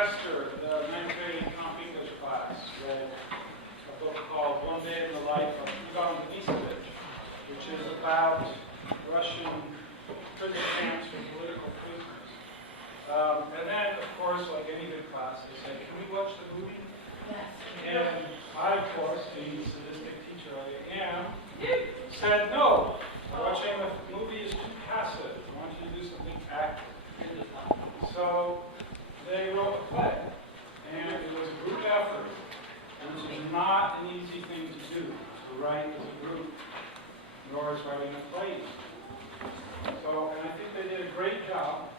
semester, the ninth grade comp English class read a book called One Day in the Life of Denisovitch, which is about Russian prison camps for political prisoners. And then, of course, like any good class, they said, can we watch the movie? Yes. And I, of course, being the sadistic teacher I am, said no. Watching the movie is too passive. I want you to do something active. So they wrote a play, and it was a group effort, which is not an easy thing to do, to write as a group, nor is writing a play. So, and I think they did a great job.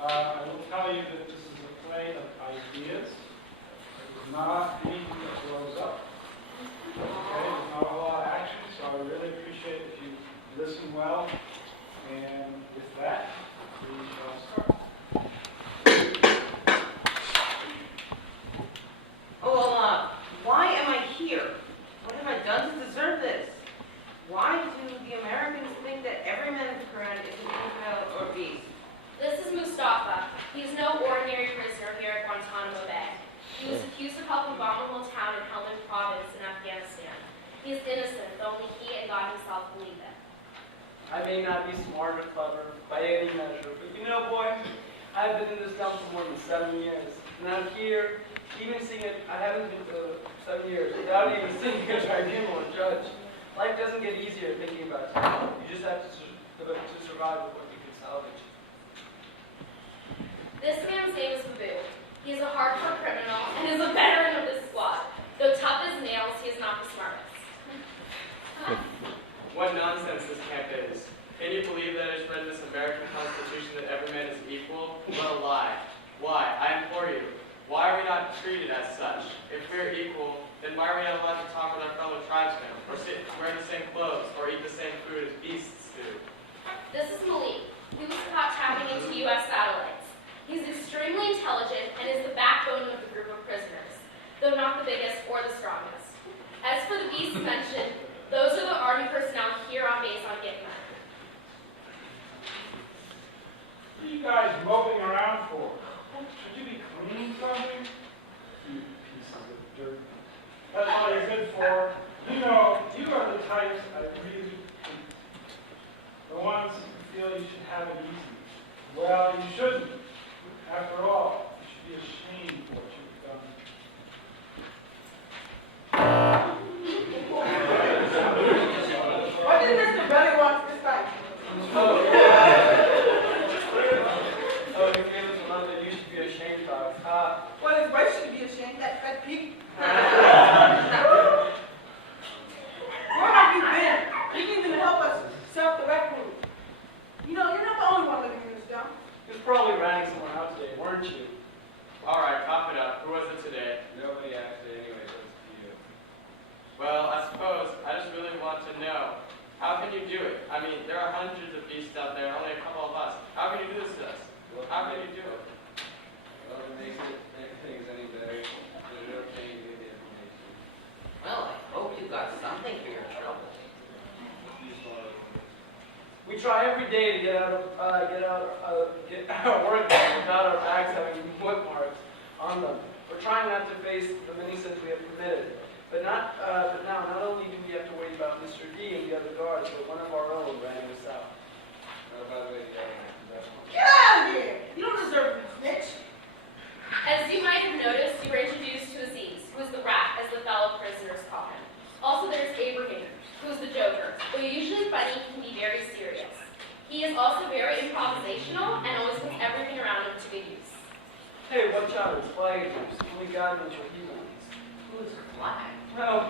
I will tell you that this is a play of ideas. It is not anything that blows up. Okay, there's not a whole lot of action, so I really appreciate if you listen well. And with that, we shall start. Why am I here? What have I done to deserve this? Why do the Americans think that every man in Quran is an infidel or beast? This is Mustafa. He is no ordinary prisoner here at Guantanamo Bay. He was accused of helping bomb a whole town in Helmand Province in Afghanistan. He is innocent, though only he and God himself believe it. I may not be smart or clever by any measure, but you know, boy, I've been in this town for more than 7 years. And I'm here, even seeing it, I haven't been to 7 years without even seeing a tribunal or judge. Life doesn't get easier thinking about it. You just have to survive with what you can salvage. This man's name is Babu. He is a hardcore criminal and is a veteran of this squad. Though tough as nails, he is not the smartest. What nonsense this camp is. Can you believe that it's read in this American Constitution that every man is equal? What a lie. Why? I implore you. Why are we not treated as such? If we're equal, then why are we not allowed to talk with our fellow tribesmen, or wear the same clothes, or eat the same food as beasts do? This is Malik. He was caught tapping into U.S. satellites. He's extremely intelligent and is the backbone of the group of prisoners, though not the biggest or the strongest. As for the beasts mentioned, those are the Army personnel here on base on Gitmo. What are you guys moping around for? Should you be cleaning something? You pieces of dirt. That's all you're good for. You know, you are the types I really hate. The ones who feel you should have it easy. Well, you shouldn't. After all, you should be ashamed for what you've done. What did Mr. Belly want this time? Oh, you gave us one that you should be ashamed of. Well, his wife should be ashamed, that fat pig. Where have you been? You didn't even help us self the rec room. You know, you're not the only one living in this town. He was probably ratting someone out today, weren't you? All right, cough it up. Who was it today? Nobody actually, anyway, so it's you. Well, I suppose I just really want to know. How can you do it? I mean, there are hundreds of beasts out there, only a couple of us. How can you do this to us? How can you do it? Well, it makes things any better. There's no change in the information. Well, I hope you got something for your trouble. We try every day to get our work done without our backs having foot marks on them. We're trying not to face the many sins we have committed. But now, not only do we have to worry about Mr. D and the other guards, but one of our own ran us out. By the way, Get out of here! You don't deserve this, snitch. As you might have noticed, you were introduced to Aziz, who is the rat, as the fellow prisoners call him. Also, there's Abraham, who is the joker, though usually funny, he can be very serious. He is also very improvisational and always puts everything around him to good use. Hey, watch out, it's flag juice. Only God knows what he wants. Who's flag? Well,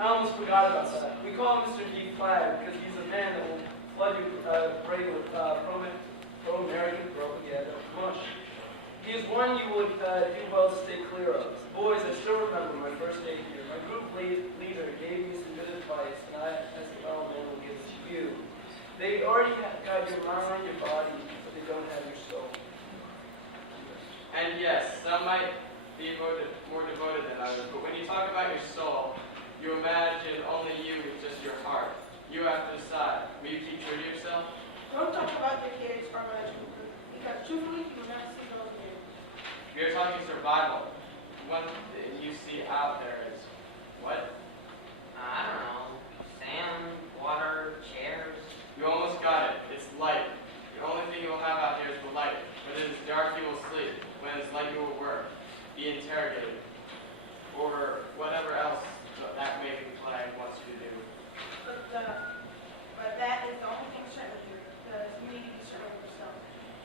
I almost forgot about that. We call him Mr. D. Flag because he's a man that will flood you with pro-American propaganda mush. He is one you would do well to stay clear of. Boys, I still remember my first day here. My group leader gave me some good advice, and I, as a fellow man, will give it to you. They already got your mind and your body, but they don't have your soul. And yes, some might be more devoted than others, but when you talk about your soul, you imagine only you with just your heart. You have to decide. Will you keep true to yourself? Don't talk about your kids or religion, because truthfully, you will never see those again. We are talking survival. One thing you see out there is what? I don't know. Sand, water, chairs. You almost got it. It's light. The only thing you will have out here is the light. When it is dark, you will sleep. When it is light, you will work, be interrogated, or whatever else that making flag wants you to do. But that is the only thing certain here, because you need to be certain of yourself.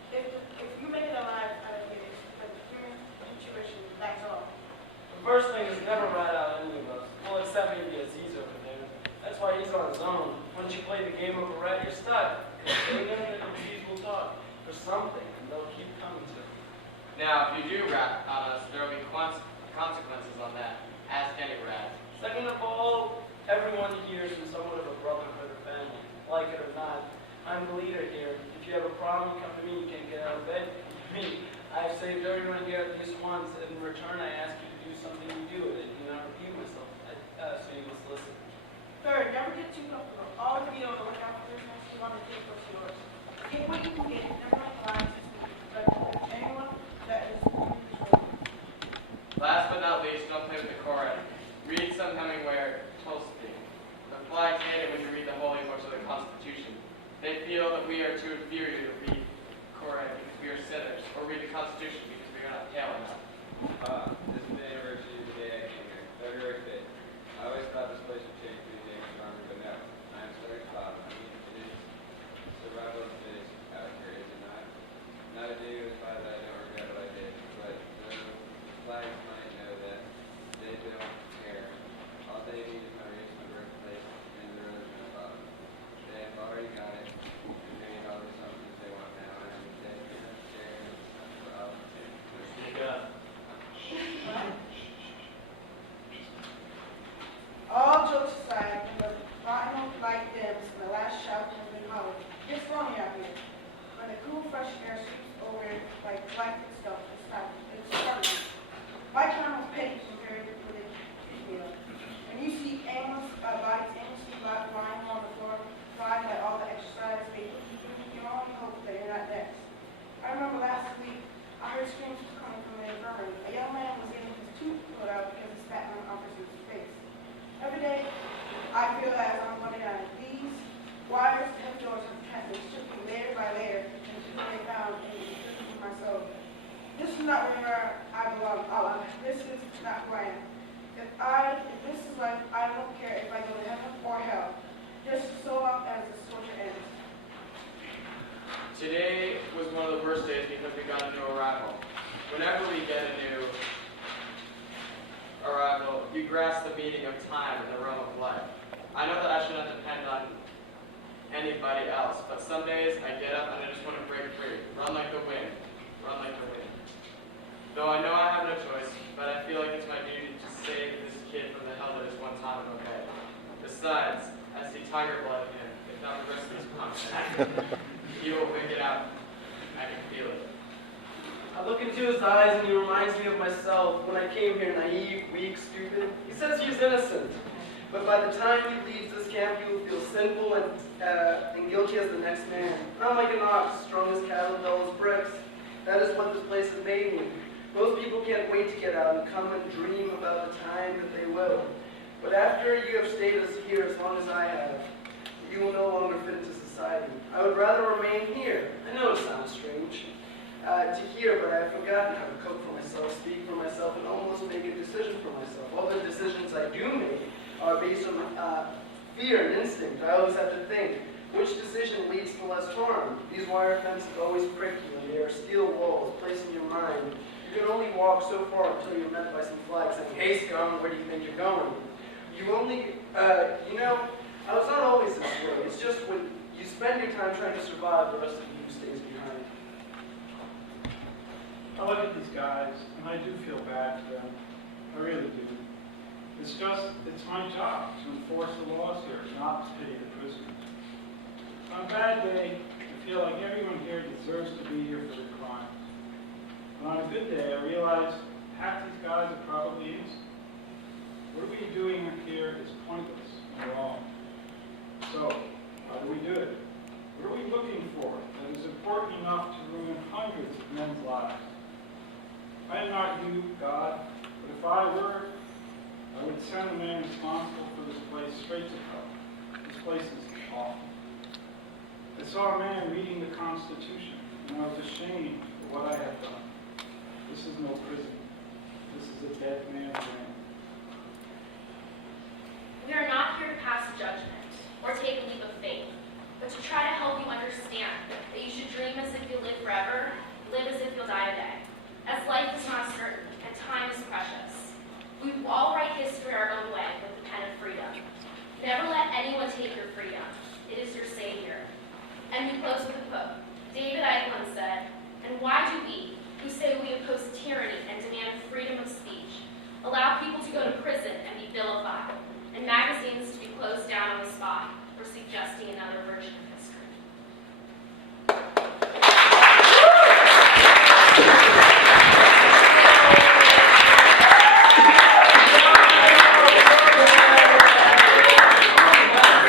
If you make it alive, I don't get it. But the human situation, that's all. The first thing is never rat out any of us. Well, except maybe Aziz over there. That's why he's on his own. Once you play the game of a rat, you're stuck. Because they know that Aziz will talk for something, and they'll keep coming to it. Now, if you do rat on us, there will be consequences on that. Ask any rat. Second of all, everyone here is from somewhat of a brotherhood or family. Like it or not, I'm the leader here. If you have a problem, you come to me. You can't get out of bed, you come to me. I've saved everyone here at least once, and in return, I ask you to do something you do with it. Do not repeat myself, so you must listen. Third, never get too comfortable. Always be on the lookout for business. You want to take what's yours. Take what you can get. Never mind lies. But if there's anyone that is in control. Last but not least, don't play with the Koran. Read some Hemingway or Tolstoy. The flags hate it when you read the holy books of the Constitution. They feel that we are too inferior to read Koran because we are sinners, or read the Constitution because we are not pale enough. This is the anniversary of the day I came here, February 5th. I always thought this place would change for the day stronger, but no. I am sorry, Bob. I mean, it is survival of the fittest out here, is it not? Not a day goes by that I don't regret what I did, but the flags might know that they don't care. All they need is my race, my birthplace, and the religion of Bob. They have already got it, and made all the assumptions they want now, and I'm dead here, and it's not for all to Speak up. All jokes aside, the final light dims and the last shout has been hollered. It's stormy out here. When the cool, fresh air sweeps over it like blanket stuff, it's starting. My time was petty compared with it, when you see bodies aimlessly lying on the floor, fried by all the exercise they put you through, you can only hope that you're not next. I remember last week, I heard screams coming from the infirmary. A young man was getting his tooth pulled out because he spat on an officer's face. Every day, I feel as I'm running out. These wires and doors have been stripping layer by layer until they found a prison for my soul. This is not where I belong, Allah. This is not who I am. If this is life, I don't care if I go to heaven or hell. Just so long as the torture ends. Today was one of the worst days because we got a new arrival. Whenever we get a new arrival, you grasp the meaning of time in the realm of life. I know that I should not depend on anybody else, but some days I get up and I just want to break free, run like the wind, run like the wind. Though I know I have no choice, but I feel like it's my duty to save this kid from the hell that is one time in okay. Besides, I see tiger blood in him, if not the rest of his punch. He will pick it out. I can feel it. I look into his eyes and he reminds me of myself when I came here, naive, weak, stupid. He says he's innocent. But by the time he leaves this camp, he will feel sinful and guilty as the next man. Not like an ox, strong as cattle, dull as bricks. That is what this place has made me. Most people can't wait to get out and come and dream about the time that they will. But after you have stayed here as long as I have, you will no longer fit into society. I would rather remain here. I know it sounds strange to hear, but I've forgotten how to cook for myself, speak for myself, and almost make a decision for myself. All the decisions I do make are based on fear and instinct. I always have to think, which decision leads to less harm? These wire fences always prick you, and they are steel walls placed in your mind. You can only walk so far until you're met by some flags saying, "Hey, scum, where do you think you're going?" You only, I was not always this way. It's just when you spend your time trying to survive, the rest of you stays behind. I look at these guys, and I do feel bad for them. I really do. It's my job to enforce the laws here, not to pity the prisoners. On a bad day, I feel like everyone here deserves to be here for their crimes. And on a good day, I realize half these guys are probably innocent. What are we doing here is pointless and wrong. So, how do we do it? What are we looking for that is important enough to ruin hundreds of men's lives? I I am not you, God, but if I were, I would send the man responsible for this place straight to hell. This place is awful. I saw a man reading the Constitution, and I was ashamed of what I had done. This is no prison. This is a dead man's brain.